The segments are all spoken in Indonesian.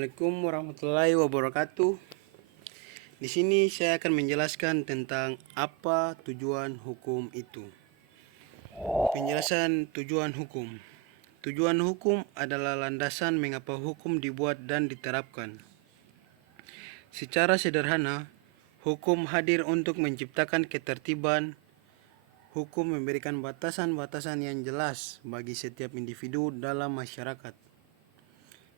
Assalamualaikum warahmatullahi wabarakatuh. Di sini saya akan menjelaskan tentang apa tujuan hukum itu. Penjelasan tujuan hukum. Tujuan hukum adalah landasan mengapa hukum dibuat dan diterapkan. Secara sederhana, hukum hadir untuk menciptakan ketertiban. Hukum memberikan batasan-batasan yang jelas bagi setiap individu dalam masyarakat,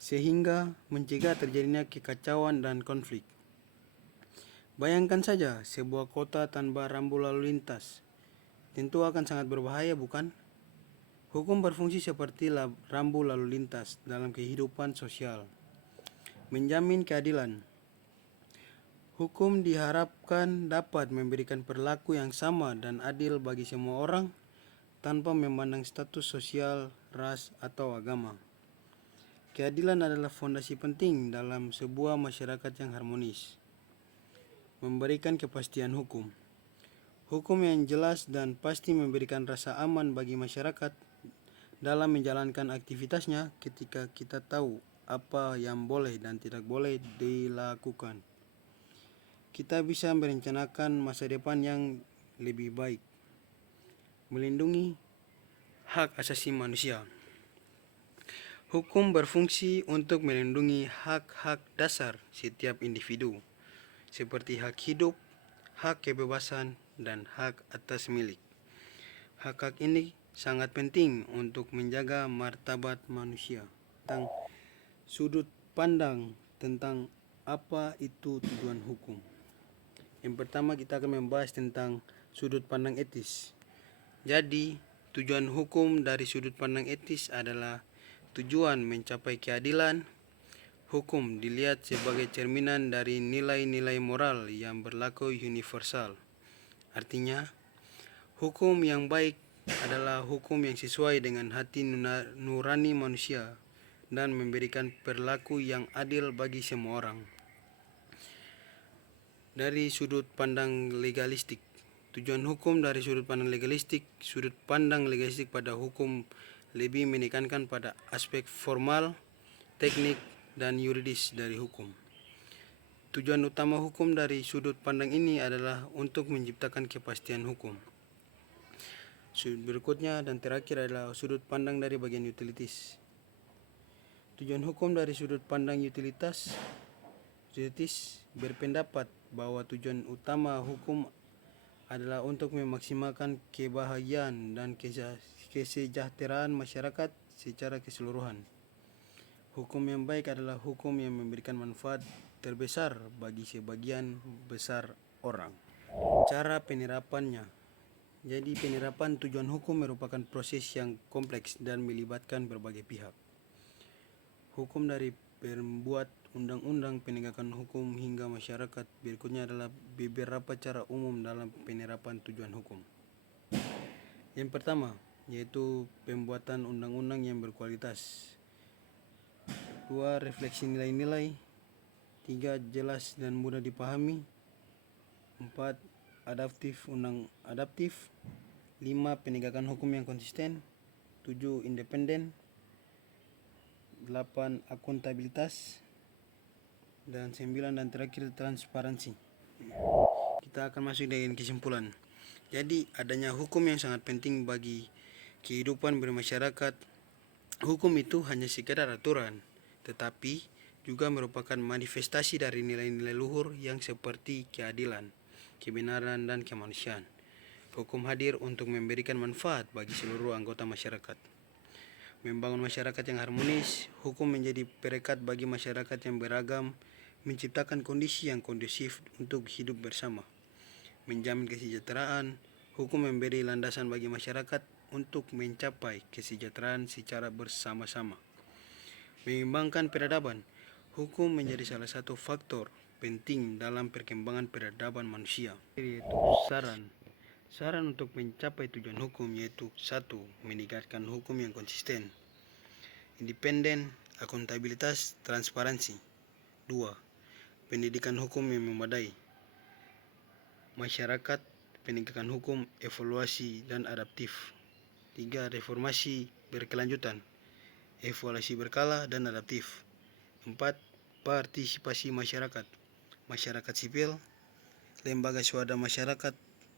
sehingga mencegah terjadinya kekacauan dan konflik. Bayangkan saja sebuah kota tanpa rambu lalu lintas. Tentu akan sangat berbahaya, bukan? Hukum berfungsi seperti rambu lalu lintas dalam kehidupan sosial, menjamin keadilan. Hukum diharapkan dapat memberikan perilaku yang sama dan adil bagi semua orang tanpa memandang status sosial, ras, atau agama. Keadilan adalah fondasi penting dalam sebuah masyarakat yang harmonis. Memberikan kepastian hukum. Hukum yang jelas dan pasti memberikan rasa aman bagi masyarakat dalam menjalankan aktivitasnya ketika kita tahu apa yang boleh dan tidak boleh dilakukan. Kita bisa merencanakan masa depan yang lebih baik. Melindungi hak asasi manusia. Hukum berfungsi untuk melindungi hak-hak dasar setiap individu, seperti hak hidup, hak kebebasan, dan hak atas milik. Hak-hak ini sangat penting untuk menjaga martabat manusia. Tentang sudut pandang tentang apa itu tujuan hukum. Yang pertama, kita akan membahas tentang sudut pandang etis. Jadi, tujuan hukum dari sudut pandang etis adalah tujuan mencapai keadilan. Hukum dilihat sebagai cerminan dari nilai-nilai moral yang berlaku universal. Artinya, hukum yang baik adalah hukum yang sesuai dengan hati nurani manusia dan memberikan perilaku yang adil bagi semua orang. Dari sudut pandang legalistik. Tujuan hukum dari sudut pandang legalistik pada hukum lebih menekankan pada aspek formal, teknik, dan yuridis dari hukum. Tujuan utama hukum dari sudut pandang ini adalah untuk menciptakan kepastian hukum. Berikutnya dan terakhir adalah sudut pandang dari bagian utilitis. Tujuan hukum dari sudut pandang utilitis berpendapat bahwa tujuan utama hukum adalah untuk memaksimalkan kebahagiaan dan kesejahteraan masyarakat secara keseluruhan. Hukum yang baik adalah hukum yang memberikan manfaat terbesar bagi sebagian besar orang. Cara penerapannya. Jadi penerapan tujuan hukum merupakan proses yang kompleks dan melibatkan berbagai pihak. Hukum dari pembuat undang-undang, penegakan hukum hingga masyarakat. Berikutnya adalah beberapa cara umum dalam penerapan tujuan hukum. Yang pertama, yaitu pembuatan undang-undang yang berkualitas. 2. Refleksi nilai-nilai. 3. Jelas dan mudah dipahami. 4. Adaptif. 5. Penegakan hukum yang konsisten. 7. Independen. 8. Akuntabilitas. Dan 9 dan terakhir transparansi. Kita akan masuk dengan kesimpulan. Jadi adanya hukum yang sangat penting bagi kehidupan bermasyarakat. Hukum itu hanya sekadar aturan, tetapi juga merupakan manifestasi dari nilai-nilai luhur yang seperti keadilan, kebenaran, dan kemanusiaan. Hukum hadir untuk memberikan manfaat bagi seluruh anggota masyarakat. Membangun masyarakat yang harmonis. Hukum menjadi perekat bagi masyarakat yang beragam, menciptakan kondisi yang kondusif untuk hidup bersama. Menjamin kesejahteraan. Hukum memberi landasan bagi masyarakat untuk mencapai kesejahteraan secara bersama-sama. Mengembangkan peradaban. Hukum menjadi salah satu faktor penting dalam perkembangan peradaban manusia. Yaitu saran untuk mencapai tujuan hukum yaitu 1. Menegakkan hukum yang konsisten, independen, akuntabilitas, transparansi. 2. Pendidikan hukum yang memadai. Masyarakat, penegakan hukum, evaluasi, dan adaptif. 3. Reformasi berkelanjutan, evaluasi berkala dan adaptif. 4. partisipasi masyarakat, masyarakat sipil, lembaga swadaya masyarakat,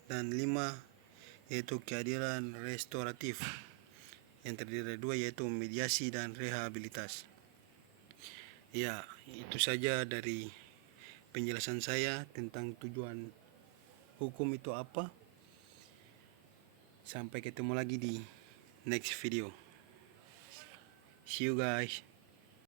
dan 5 yaitu keadilan restoratif yang terdiri dari 2 yaitu mediasi dan rehabilitas. Ya, itu saja dari penjelasan saya tentang tujuan hukum itu apa. Sampai ketemu lagi di next video. See you guys.